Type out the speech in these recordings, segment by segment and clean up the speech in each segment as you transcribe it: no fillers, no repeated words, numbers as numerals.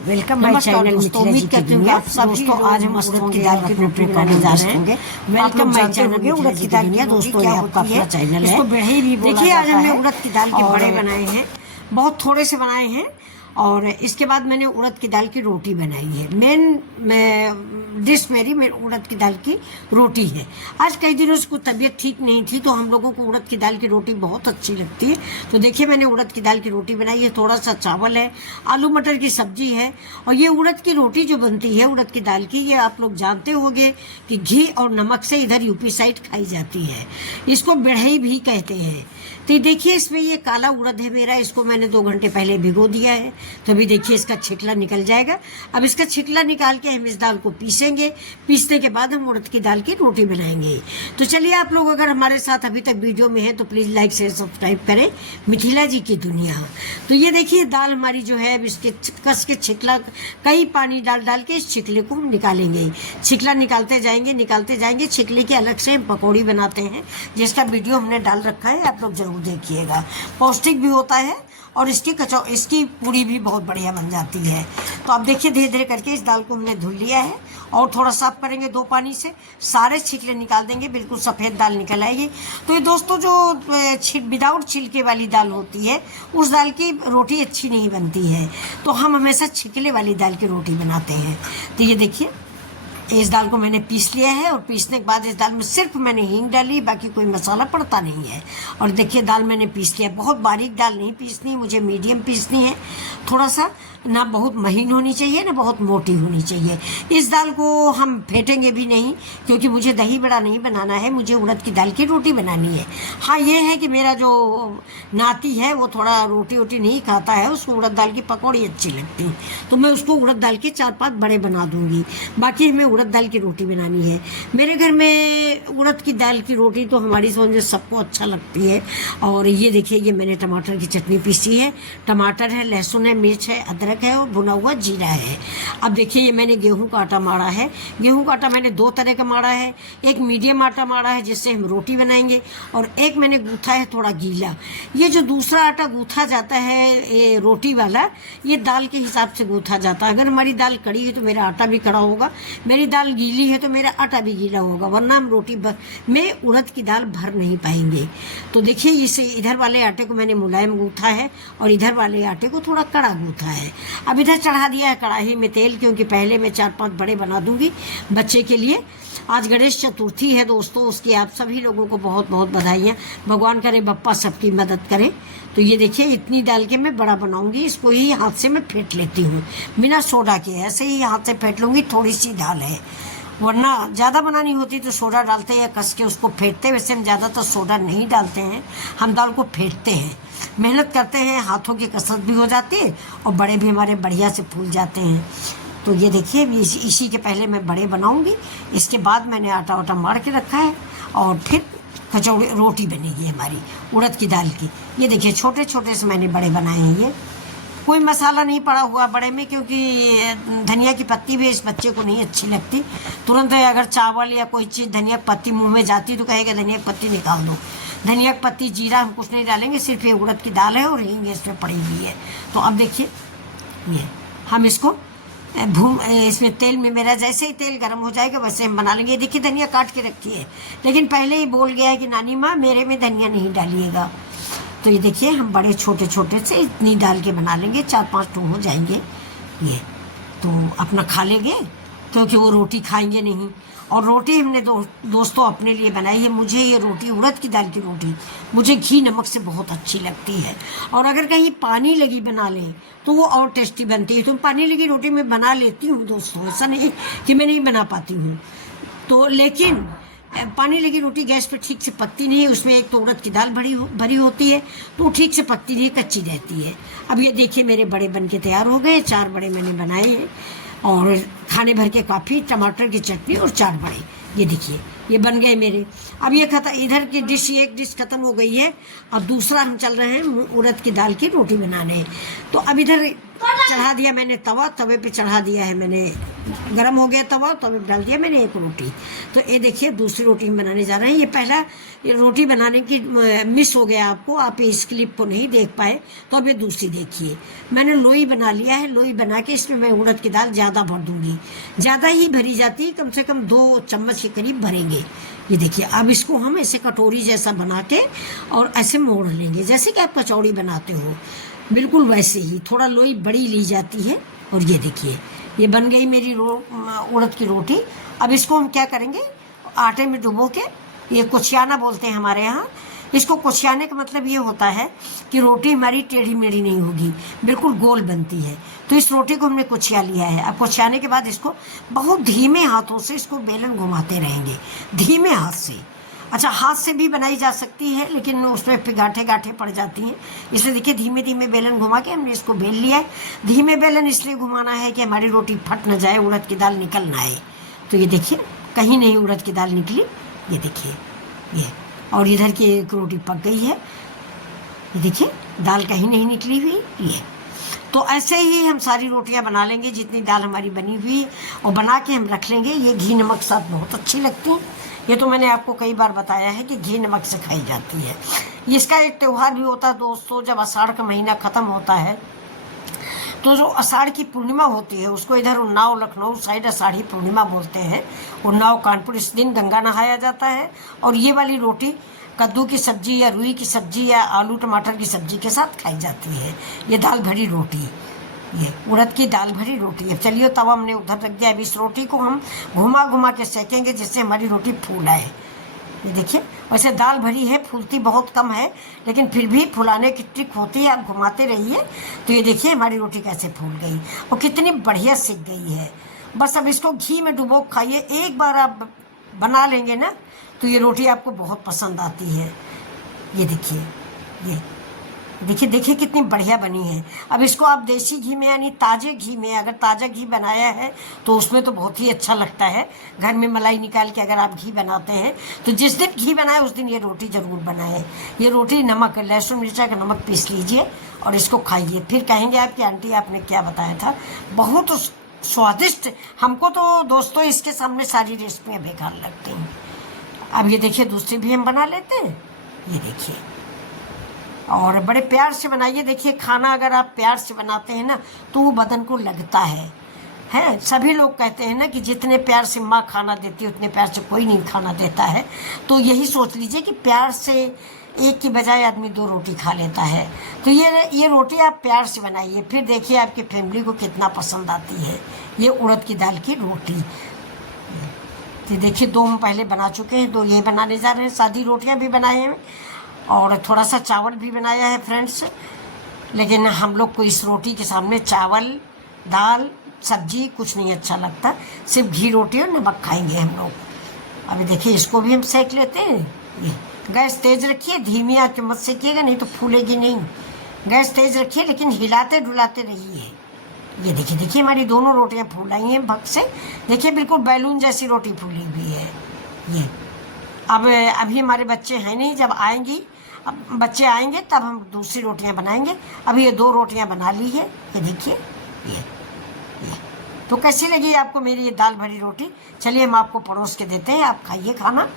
Welcome my channel दोस्तों। उम्मीद करती हूँ आप सब दोस्तों आज हम उड़द की दाल की रोटी बनाने जा रहे हैं। वेलकम माय चैनल उड़द की दाल की दोस्तों, ये आपका अपना चैनल है। इसको बेड़ही भी देखिए, आज हमने उड़द की दाल के बड़े बनाए हैं, बहुत थोड़े से बनाए हैं। और इसके बाद मैंने उड़द की दाल की रोटी बनाई है। मेन डिश मेरी उड़द की दाल की रोटी है। आज कई दिनों से कुछ तबीयत ठीक नहीं थी, तो हम लोगों को उड़द की दाल की रोटी बहुत अच्छी लगती है। तो देखिए, मैंने उड़द की दाल की रोटी बनाई है। थोड़ा सा चावल है, आलू मटर की सब्जी है। और ये उड़द की रोटी जो बनती है उड़द की दाल की, ये आप लोग जानते होंगे कि घी और नमक से इधर यूपी साइड खाई जाती है। इसको बेड़ही भी कहते हैं। तो देखिए, इसमें ये काला उड़द है मेरा, इसको मैंने 2 घंटे पहले भिगो दिया है। तो अभी देखिए इसका छिकला निकल जाएगा। अब इसका छिकला निकाल के हम इस दाल को पीसेंगे। पीसने के बाद हम उड़द की दाल की रोटी बनाएंगे। तो चलिए, आप लोग अगर हमारे साथ अभी तक वीडियो में है तो प्लीज़ लाइक शेयर सब्सक्राइब करें मिथिला जी की दुनिया। तो ये देखिए, दाल हमारी जो है, अब इसके कस के छिकला, कई पानी डाल डाल के इस छिकले को हम निकालेंगे। छिकला निकालते जाएंगे। छिकले की अलग से हम पकौड़ी बनाते हैं, जिसका वीडियो हमने डाल रखा है, आप लोग जरूर देखिएगा। पौष्टिक भी होता है और इसकी पूरी भी बहुत बढ़िया बन जाती है। तो अब देखिए, धीरे धीरे करके इस दाल को हमने धुल लिया है और थोड़ा साफ करेंगे 2 पानी से। सारे छिलके निकाल देंगे, बिल्कुल सफ़ेद दाल निकल आएगी। तो ये दोस्तों, जो विदाउट छिलके वाली दाल होती है, उस दाल की रोटी अच्छी नहीं बनती है। तो हम हमेशा छिलके वाली दाल की रोटी बनाते हैं। तो ये देखिए, इस दाल को मैंने पीस लिया है और पीसने के बाद इस दाल में सिर्फ मैंने हींग डाली, बाकी कोई मसाला पड़ता नहीं है। और देखिए, दाल मैंने पीस लिया। बहुत बारीक दाल नहीं पीसनी, मुझे मीडियम पीसनी है। थोड़ा सा ना बहुत महीन होनी चाहिए, ना बहुत मोटी होनी चाहिए। इस दाल को हम फेंटेंगे भी नहीं, क्योंकि मुझे दही बड़ा नहीं बनाना है, मुझे उड़द की दाल की रोटी बनानी है। हाँ, ये है कि मेरा जो नाती है वो थोड़ा रोटी वोटी नहीं खाता है, उसको उड़द दाल की पकौड़ी अच्छी लगती है। तो मैं उसको उड़द दाल के 4-5 बड़े बना दूंगी। बाकी हमें उड़द दाल की रोटी बनानी है। मेरे घर में उड़द की दाल की रोटी तो हमारी समझ सबको अच्छा लगती है। और ये देखिए, ये मैंने टमाटर की चटनी पीसी है। टमाटर है, लहसुन है, मिर्च है, अदरक है और भुना हुआ जीरा है। अब देखिए, ये मैंने गेहूं का आटा माड़ा है। गेहूं का आटा मैंने 2 तरह का माड़ा है। एक मीडियम आटा माड़ा है, जिससे हम रोटी बनाएंगे, और एक मैंने गूथा है थोड़ा गीला। ये जो दूसरा आटा गूथा जाता है, ये रोटी वाला, ये दाल के हिसाब से गूथा जाता है। अगर हमारी दाल कड़ी है तो मेरा आटा भी कड़ा होगा, मेरी दाल गीली है तो मेरा आटा भी गीला होगा, वरना हम रोटी में उड़द की दाल भर नहीं पाएंगे। तो देखिए, इसे इधर वाले आटे को मैंने मुलायम गूथा है और इधर वाले आटे को थोड़ा कड़ा गूथा है। अब इधर चढ़ा दिया है कढ़ाई में तेल, क्योंकि पहले मैं 4-5 बड़े बना दूंगी बच्चे के लिए। आज गणेश चतुर्थी है दोस्तों, उसकी आप सभी लोगों को बहुत बहुत बधाइयाँ। भगवान करे बप्पा सबकी मदद करे। तो ये देखिए, इतनी डाल के मैं बड़ा बनाऊंगी। इसको ही हाथ से मैं फेंट लेती हूँ, बिना सोडा के ऐसे ही हाथ से फेंट लूँगी। थोड़ी सी दाल है, वरना ज़्यादा बनानी होती तो सोडा डालते हैं, कस के उसको फेंटते। वैसे हम ज़्यादातर सोडा नहीं डालते हैं, हम दाल को फेंटते हैं। मेहनत करते हैं, हाथों की कसरत भी हो जाती है और बड़े भी हमारे बढ़िया से फूल जाते हैं। तो ये देखिए, इसी के पहले मैं बड़े बनाऊंगी। इसके बाद मैंने आटा वाटा मार के रखा है और फिर कचौड़ी रोटी बनेगी हमारी उड़द की दाल की। ये देखिए, छोटे छोटे से मैंने बड़े बनाए हैं। ये कोई मसाला नहीं पड़ा हुआ बड़े में, क्योंकि धनिया की पत्ती भी इस बच्चे को नहीं अच्छी लगती। तुरंत अगर चावल या कोई चीज़ धनिया की पत्ती मुंह में जाती तो कहेगा धनिया की पत्ती निकाल दो। धनिया की पत्ती, जीरा हम कुछ नहीं डालेंगे, सिर्फ ये उड़द की दाल है और हींग इसमें पड़ी हुई है। तो अब देखिए, ये हम इसको इसमें तेल में, मेरा जैसे ही तेल गर्म हो जाएगा वैसे हम बना लेंगे। देखिए, धनिया काट के रखी है, लेकिन पहले ही बोल गया है कि नानी माँ मेरे में धनिया नहीं डालिएगा। तो ये देखिए, हम बड़े छोटे छोटे से इतनी डाल के बना लेंगे, 4-5 टू हो जाएंगे। ये तो अपना खा लेंगे, क्योंकि वो रोटी खाएंगे नहीं। और रोटी हमने दोस्तों अपने लिए बनाई है। मुझे ये रोटी, उड़द की दाल की रोटी, मुझे घी नमक से बहुत अच्छी लगती है। और अगर कहीं पानी लगी बना लें तो वो और टेस्टी बनती है। तो पानी लगी रोटी मैं बना लेती हूँ दोस्तों, ऐसा नहीं कि मैं नहीं बना पाती हूँ। तो लेकिन पानी लगी रोटी गैस पे ठीक से पकती नहीं है। उसमें एक तो उड़द की दाल भरी होती है, तो ठीक से पकती नहीं, कच्ची रहती है। अब ये देखिए, मेरे बड़े बन के तैयार हो गए। 4 बड़े मैंने बनाए हैं और खाने भर के काफ़ी, टमाटर की चटनी और 4 बड़े। ये देखिए, ये बन गए मेरे। अब ये खत्म, इधर की डिश, एक डिश खत्म हो गई है। अब दूसरा हम चल रहे हैं उड़द की दाल की रोटी बनाने। तो अब इधर चढ़ा दिया मैंने तवा, तवे पे चढ़ा दिया है मैंने, गरम हो गया तवा, तवे पे डाल दिया मैंने एक रोटी। तो ये देखिए दूसरी रोटी हम बनाने जा रहे हैं। ये पहला ये रोटी बनाने की मिस हो गया आपको, आप इस क्लिप को नहीं देख पाए, तो अब ये दूसरी देखिए। मैंने लोई बना लिया है, लोई बना के इसमें मैं उड़द की दाल ज़्यादा भर दूंगी, ज़्यादा ही भरी जाती है, कम से कम 2 चम्मच के करीब भरेंगे। ये देखिए अब इसको हम ऐसे कटोरी जैसा बना के और ऐसे मोड़ लेंगे, जैसे कि आप कचौड़ी बनाते हो बिल्कुल वैसे ही। थोड़ा लोई बड़ी ली जाती है। और ये देखिए ये बन गई मेरी उड़द की रोटी। अब इसको हम क्या करेंगे, आटे में डुबो के, ये कुचियाना बोलते हैं हमारे यहाँ। इसको कुचियाने का मतलब ये होता है कि रोटी हमारी टेढ़ी मेढ़ी नहीं होगी, बिल्कुल गोल बनती है। तो इस रोटी को हमने कुचिया लिया है। अब कुचियाने के बाद इसको बहुत धीमे हाथों से इसको बेलन घुमाते रहेंगे, धीमे हाथ से। अच्छा, हाथ से भी बनाई जा सकती है, लेकिन उसमें गांठे गांठे पड़ जाती हैं, इसलिए देखिए धीमे धीमे बेलन घुमा के हमने इसको बेल लिया है। धीमे बेलन इसलिए घुमाना है कि हमारी रोटी फट न जाए, उड़द की दाल निकल ना आए। तो ये देखिए कहीं नहीं उड़द की दाल निकली, ये देखिए ये। और इधर की एक रोटी पक गई है, ये देखिए दाल कहीं नहीं निकली हुई ये। तो ऐसे ही हम सारी रोटियां बना लेंगे जितनी दाल हमारी बनी हुई, और बना के हम रख लेंगे। ये घी नमक साथ बहुत अच्छी लगती हैं। ये तो मैंने आपको कई बार बताया है कि घी नमक से खाई जाती है। इसका एक त्यौहार भी होता है दोस्तों, जब आषाढ़ का महीना ख़त्म होता है तो जो आषाढ़ की पूर्णिमा होती है, उसको इधर उन्नाव लखनऊ साइड आषाढ़ी पूर्णिमा बोलते हैं, उन्नाव कानपुर। इस दिन गंगा नहाया जाता है। और ये वाली रोटी कद्दू की सब्जी या रुई की सब्जी या आलू टमाटर की सब्जी के साथ खाई जाती है। ये दाल भरी रोटी, ये उड़द की दाल भरी रोटी है। चलिए तवा हमने उधर रख दिया। अब इस रोटी को हम घुमा घुमा के सेकेंगे जिससे हमारी रोटी फूल आए। ये देखिए वैसे दाल भरी है, फूलती बहुत कम है, लेकिन फिर भी फुलाने की ट्रिक होती है, आप घुमाते रहिए। तो ये देखिए हमारी रोटी कैसे फूल गई और कितनी बढ़िया सिक गई है। बस अब इसको घी में डुबो खाइए। एक बार आप बना लेंगे ना तो ये रोटी आपको बहुत पसंद आती है। ये देखिए, ये देखिए देखिए कितनी बढ़िया बनी है। अब इसको आप देसी घी में यानी ताज़े घी में, अगर ताज़ा घी बनाया है तो उसमें तो बहुत ही अच्छा लगता है। घर में मलाई निकाल के अगर आप घी बनाते हैं तो जिस दिन घी बनाए उस दिन ये रोटी ज़रूर बनाए। ये रोटी नमक, लहसुन मिर्चा का नमक पीस लीजिए और इसको खाइए, फिर कहेंगे आपकी आंटी आपने क्या बताया था। बहुत स्वादिष्ट। हमको तो दोस्तों इसके सामने सारी रेसिपियाँ बेकार लगती हैं। अब ये देखिए दूसरी भी हम बना लेते हैं। ये देखिए, और बड़े प्यार से बनाइए। देखिए खाना अगर आप प्यार से बनाते हैं ना तो वो बदन को लगता है। सभी लोग कहते हैं ना कि जितने प्यार से माँ खाना देती है उतने प्यार से कोई नहीं खाना देता है। तो यही सोच लीजिए कि प्यार से एक की बजाय आदमी 2 रोटी खा लेता है। तो ये रोटी आप प्यार से बनाइए, फिर देखिए आपकी फैमिली को कितना पसंद आती है ये उड़द की दाल की रोटी। तो देखिए 2 हम पहले बना चुके हैं, 2 ये बनाने जा रहे हैं। सादी रोटियाँ भी बनाए हैं और थोड़ा सा चावल भी बनाया है फ्रेंड्स। लेकिन हम लोग को इस रोटी के सामने चावल, दाल, सब्जी कुछ नहीं अच्छा लगता, सिर्फ घी रोटी और नमक खाएंगे हम लोग। अभी देखिए इसको भी हम सेक लेते हैं। ये गैस तेज़ रखिए, धीमी आंच पे मत सेकिएगा नहीं तो फूलेगी नहीं। गैस तेज़ रखिए लेकिन हिलाते डुलाते रहिए। ये देखिए देखिए हमारी दोनों रोटियां फूल आई हैं भग से। देखिए बिल्कुल बैलून जैसी रोटी फूली हुई है ये। अब अभी हमारे बच्चे हैं नहीं, जब आएंगी, अब बच्चे आएंगे तब हम दूसरी रोटियां बनाएंगे। अभी ये 2 रोटियां बना ली है। ये देखिए ये। तो कैसी लगी आपको मेरी ये दाल भरी रोटी? चलिए हम आपको परोस के देते हैं, आप खाइए खाना।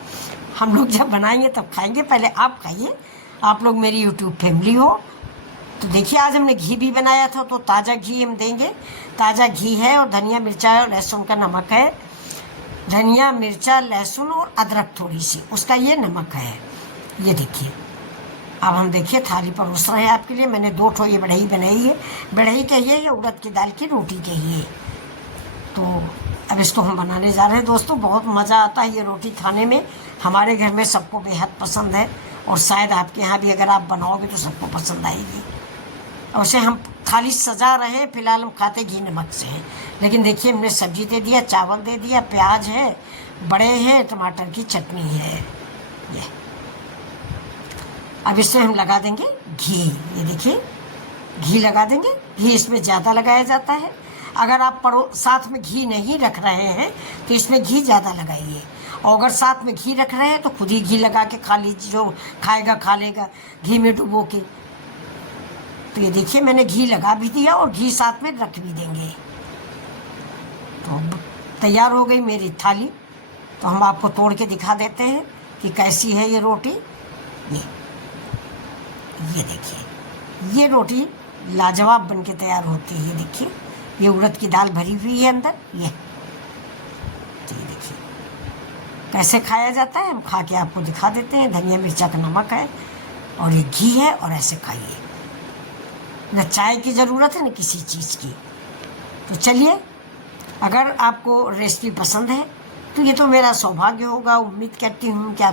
हम लोग जब बनाएंगे तब खाएंगे, पहले आप खाइए। आप लोग मेरी यूट्यूब फैमिली हो। तो देखिए आज हमने घी भी बनाया था, तो ताज़ा घी हम देंगे। ताज़ा घी है और धनिया मिर्चा और लहसुन का नमक है। धनिया मिर्चा लहसुन और अदरक थोड़ी सी, उसका ये नमक है। ये देखिए अब हम देखिए थाली परोस रहे हैं आपके लिए। मैंने 2 ठो ये बढ़ई बनाई है। बढ़ई कहिए या उड़द की दाल की रोटी कहिए। तो अब इसको हम बनाने जा रहे हैं दोस्तों। बहुत मज़ा आता है ये रोटी खाने में। हमारे घर में सबको बेहद पसंद है और शायद आपके यहाँ भी अगर आप बनाओगे तो सबको पसंद आएगी। और उसे हम खाली सजा रहे हैं, फिलहाल हम खाते घी नमक से हैं। लेकिन देखिए हमने सब्जी दे दिया, चावल दे दिया, प्याज है, बड़े हैं, टमाटर की चटनी है ये। अब इसमें हम लगा देंगे घी। ये देखिए घी लगा देंगे। घी इसमें ज़्यादा लगाया जाता है। अगर आप साथ में घी नहीं रख रहे हैं तो इसमें घी ज़्यादा लगाइए। और अगर साथ में घी रख रहे हैं तो खुद ही घी लगा के खा लीजिए, जो खाएगा खा लेगा घी में डुबो के। तो ये देखिए मैंने घी लगा भी दिया और घी साथ में रख भी देंगे। तो तैयार हो गई मेरी थाली। तो हम आपको तोड़ के दिखा देते हैं कि कैसी है ये रोटी। ये देखिए ये रोटी लाजवाब बन के तैयार होती है। ये देखिए ये उड़द की दाल भरी हुई है अंदर। ये देखिए कैसे खाया जाता है, हम खा के आपको दिखा देते हैं। धनिया मिर्चा का नमक है और ये घी है और ऐसे खाइए। न चाय की ज़रूरत है न किसी चीज़ की। तो चलिए, अगर आपको रेसिपी पसंद है तो ये तो मेरा सौभाग्य होगा। उम्मीद करती हूँ कि आप